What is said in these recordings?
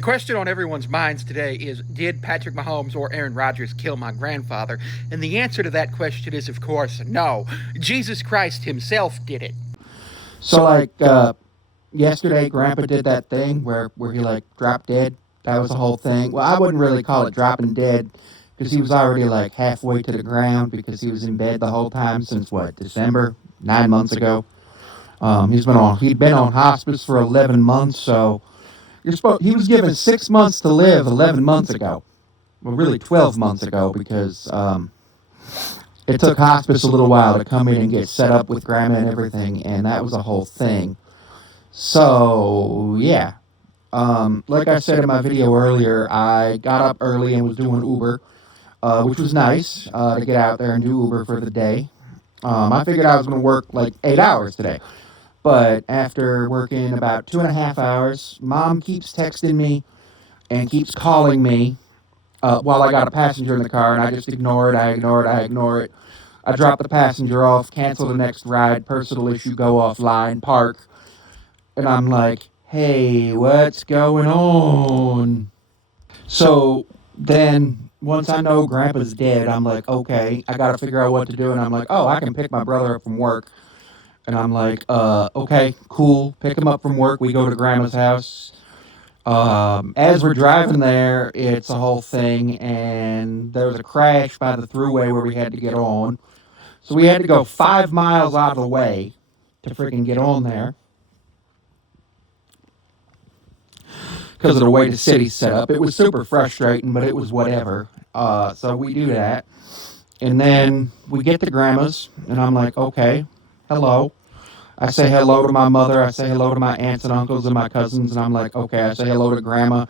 The question on everyone's minds today is, did Patrick Mahomes or Aaron Rodgers kill my grandfather? And the answer to that question is, of course, no. Jesus Christ himself did it. So yesterday, Grandpa did that thing where he like dropped dead. That was the whole thing. Well, I wouldn't really call it dropping dead because he was already like halfway to the ground because he was in bed the whole time since what, December, 9 months ago. He'd been on hospice for 11 months, so he was given 6 months to live 11 months ago. Well, really 12 months ago because it took hospice a little while to come in and get set up with Grandma and everything, and that was a whole thing. So yeah, like I said in my video earlier, I got up early and was doing Uber, which was nice to get out there and do Uber for the day. I figured I was going to work like 8 hours today. But after working about 2.5 hours, Mom keeps texting me and keeps calling me while I got a passenger in the car, and I just ignore it. I ignore it. I drop the passenger off, cancel the next ride, personal issue, go offline, park, and I'm like, hey, what's going on? So then once I know Grandpa's dead, I'm like, okay, I got to figure out what to do. And I'm like, oh, I can pick my brother up from work. And I'm like, okay, cool. Pick him up from work. We go to Grandma's house. As we're driving there, it's a whole thing. And there was a crash by the thruway where we had to get on. So we had to go 5 miles out of the way to freaking get on there, because of the way the city's set up. It was super frustrating, but it was whatever. So we do that. And then we get to Grandma's, and I'm like, okay, hello. I say hello to my mother. I say hello to my aunts and uncles and my cousins, and I'm like, okay. I say hello to Grandma.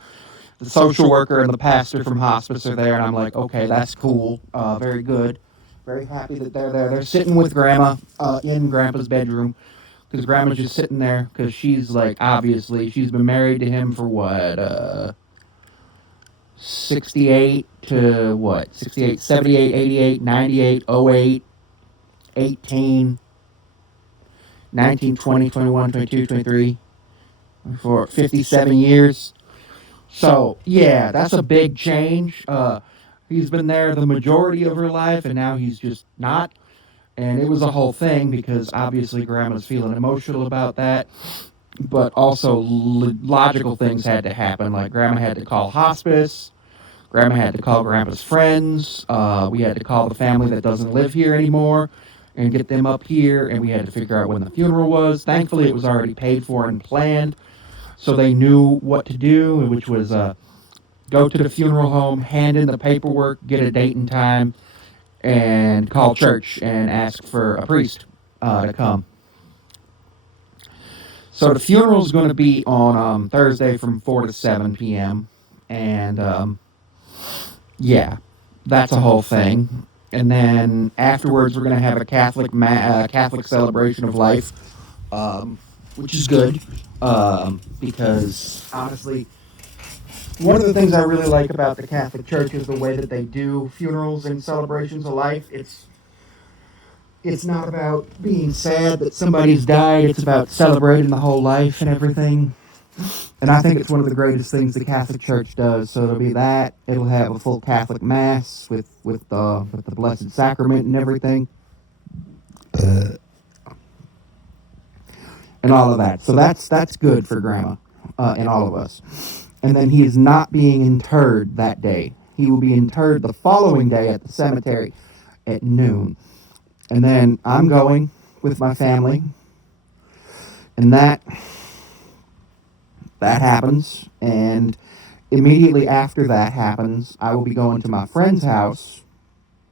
The social worker and the pastor from hospice are there, and I'm like, okay, that's cool. Very good. Very happy that they're there. They're sitting with Grandma in Grandpa's bedroom, because Grandma's just sitting there because she's like, obviously, she's been married to him for what, 68 to what, 68, 78, 88, 98, 08, 18, 19, 20, 21, 22, 23, for 57 years. So, yeah, that's a big change. He's been there the majority of her life, and now he's just not. And it was a whole thing because obviously Grandma's feeling emotional about that. But also, logical things had to happen. Like, Grandma had to call hospice. Grandma had to call Grandpa's friends. We had to call the family that doesn't live here anymore and get them up here. And we had to figure out when the funeral was. Thankfully, it was already paid for and planned, so they knew what to do, which was go to the funeral home, hand in the paperwork, get a date and time, and call church and ask for a priest to come. So the funeral is going to be on Thursday from 4 to 7 p.m. And yeah, that's a whole thing. And then afterwards, we're going to have a Catholic celebration of life, which is good, because honestly, one of the things I really like about the Catholic Church is the way that they do funerals and celebrations of life. It's not about being sad that somebody's died. It's about celebrating the whole life and everything. And I think it's one of the greatest things the Catholic Church does. So it'll be that. It'll have a full Catholic Mass with the Blessed Sacrament and everything, and all of that. So that's good for Grandma and all of us. And then he is not being interred that day. He will be interred the following day at the cemetery at noon. And then I'm going with my family, and that happens. And immediately after that happens, I will be going to my friend's house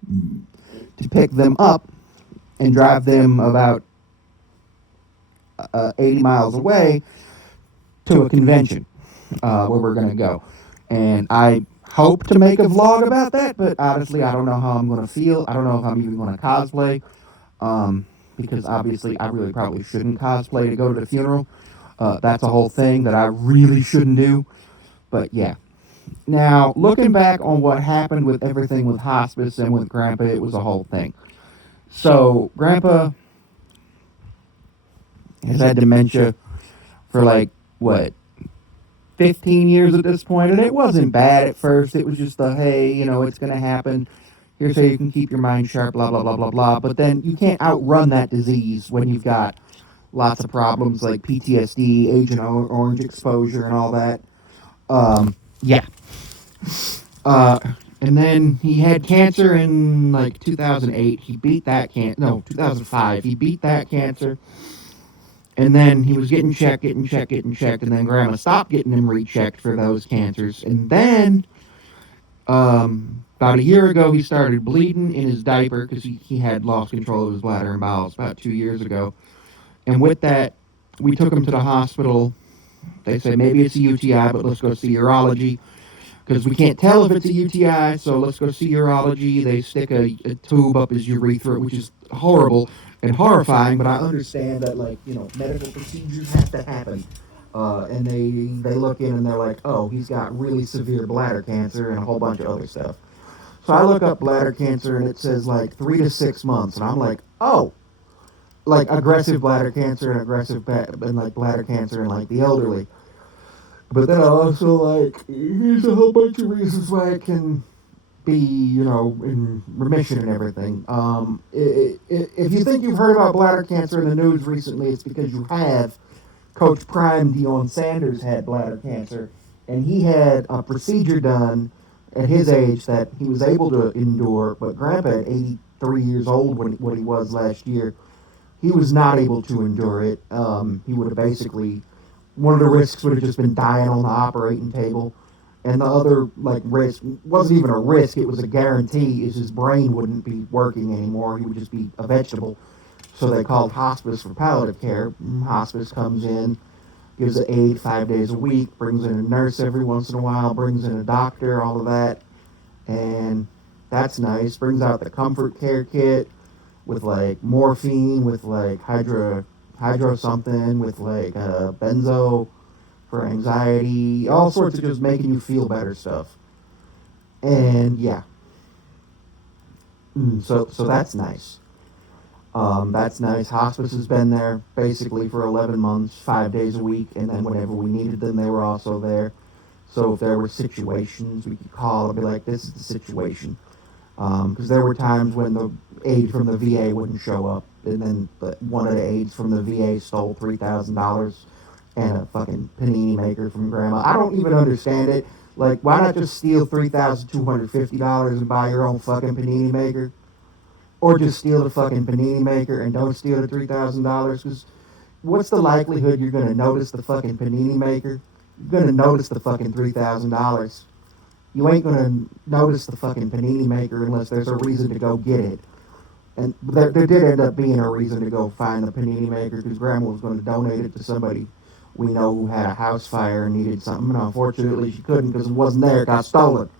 to pick them up and drive them about 80 miles away to a convention where we're going to go. And I hope to make a vlog about that, but honestly, I don't know how I'm going to feel. I don't know if I'm even going to cosplay, because obviously I really probably shouldn't cosplay to go to the funeral. That's a whole thing that I really shouldn't do. But yeah. Now, looking back on what happened with everything with hospice and with Grandpa, it was a whole thing. So, Grandpa has had dementia for like, what, 15 years at this point, and it wasn't bad at first. It was just a, hey, it's going to happen. Here's how you can keep your mind sharp, blah, blah, blah, blah, blah. But then you can't outrun that disease when you've got lots of problems like PTSD, Agent Orange exposure, and all that. Yeah. Uh, and then he had cancer in like 2008. He beat that cancer. No, 2005. He beat that cancer. And then he was getting checked. And then Grandma stopped getting him rechecked for those cancers. And then, about a year ago, he started bleeding in his diaper because he had lost control of his bladder and bowels about 2 years ago. And with that, we took him to the hospital. They said maybe it's a UTI, but let's go see urology because we can't tell if it's a UTI, so let's go see urology. They stick a tube up his urethra, which is horrible and horrifying, but I understand that, like, medical procedures have to happen. And they look in and they're like, oh, he's got really severe bladder cancer and a whole bunch of other stuff. So I look up bladder cancer and it says like 3 to 6 months, and I'm like, oh, like aggressive bladder cancer and bladder cancer in like the elderly. But then I also here's a whole bunch of reasons why it can be, in remission and everything. If you think you've heard about bladder cancer in the news recently, it's because you have. Coach Prime Deion Sanders had bladder cancer, and he had a procedure done at his age that he was able to endure. But Grandpa, at 83 years old, what he was last year, he was not able to endure it. He would have basically, one of the risks would have just been dying on the operating table. And the other, risk wasn't even a risk, it was a guarantee, is his brain wouldn't be working anymore. He would just be a vegetable. So they called hospice for palliative care. Hospice comes in, gives an aide 5 days a week, brings in a nurse every once in a while, brings in a doctor, all of that. And that's nice. Brings out the comfort care kit with morphine, with hydro something, with benzo for anxiety, all sorts of just making you feel better stuff. And yeah. So that's nice. That's nice. Hospice has been there basically for 11 months, 5 days a week, and then whenever we needed them, they were also there. So if there were situations, we could call and be like, this is the situation. Because there were times when the aide from the VA wouldn't show up, and then one of the aides from the VA stole $3,000 and a fucking panini maker from Grandma. I don't even understand it. Like, why not just steal $3,250 and buy your own fucking panini maker? Or just steal the fucking panini maker and don't steal the $3,000? Because what's the likelihood you're going to notice the fucking panini maker? You're going to notice the fucking $3,000. You ain't going to notice the fucking panini maker unless there's a reason to go get it. And there did end up being a reason to go find the panini maker because Grandma was going to donate it to somebody we know who had a house fire and needed something. And unfortunately, she couldn't because it wasn't there. It got stolen.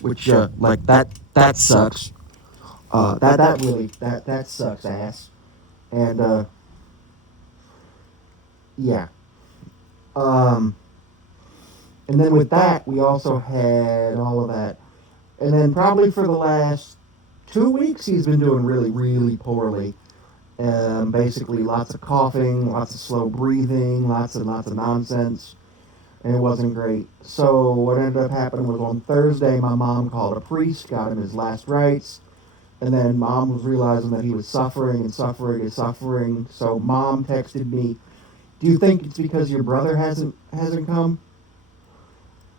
Which, that sucks. That sucks ass. And, yeah. And then with that, we also had all of that. And then probably for the last 2 weeks, he's been doing really, really poorly. Basically, lots of coughing, lots of slow breathing, lots and lots of nonsense. And it wasn't great. So what ended up happening was on Thursday, my mom called a priest, got him his last rites. And then Mom was realizing that he was suffering and suffering and suffering. So Mom texted me, do you think it's because your brother hasn't come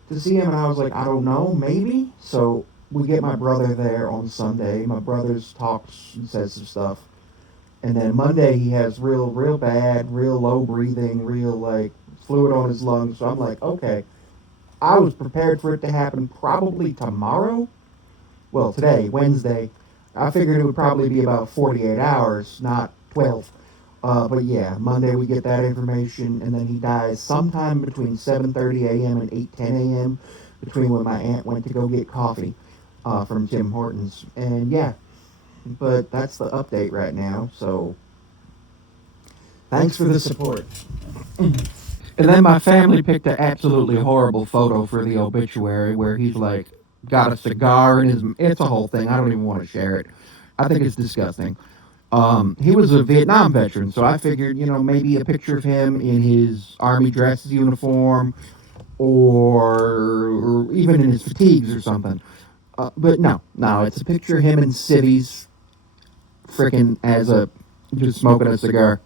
to see him? And I was like, I don't know, maybe. So we get my brother there on Sunday. My brother's talks and says some stuff. And then Monday he has real bad, real low breathing, real fluid on his lungs. So I'm like, okay. I was prepared for it to happen probably tomorrow. Well, today, Wednesday. I figured it would probably be about 48 hours, not 12. But yeah, Monday we get that information, and then he dies sometime between 7:30 a.m. and 8:10 a.m., between when my aunt went to go get coffee from Tim Hortons. And yeah, but that's the update right now, so thanks for the support. And then my family picked an absolutely horrible photo for the obituary where he's got a cigar in his. It's a whole thing. I don't even want to share it. I think it's disgusting. He was a Vietnam veteran, so I figured, maybe a picture of him in his army dress uniform, or even in his fatigues or something. But no, it's a picture of him and Civvies frickin' as a just smoking a cigar.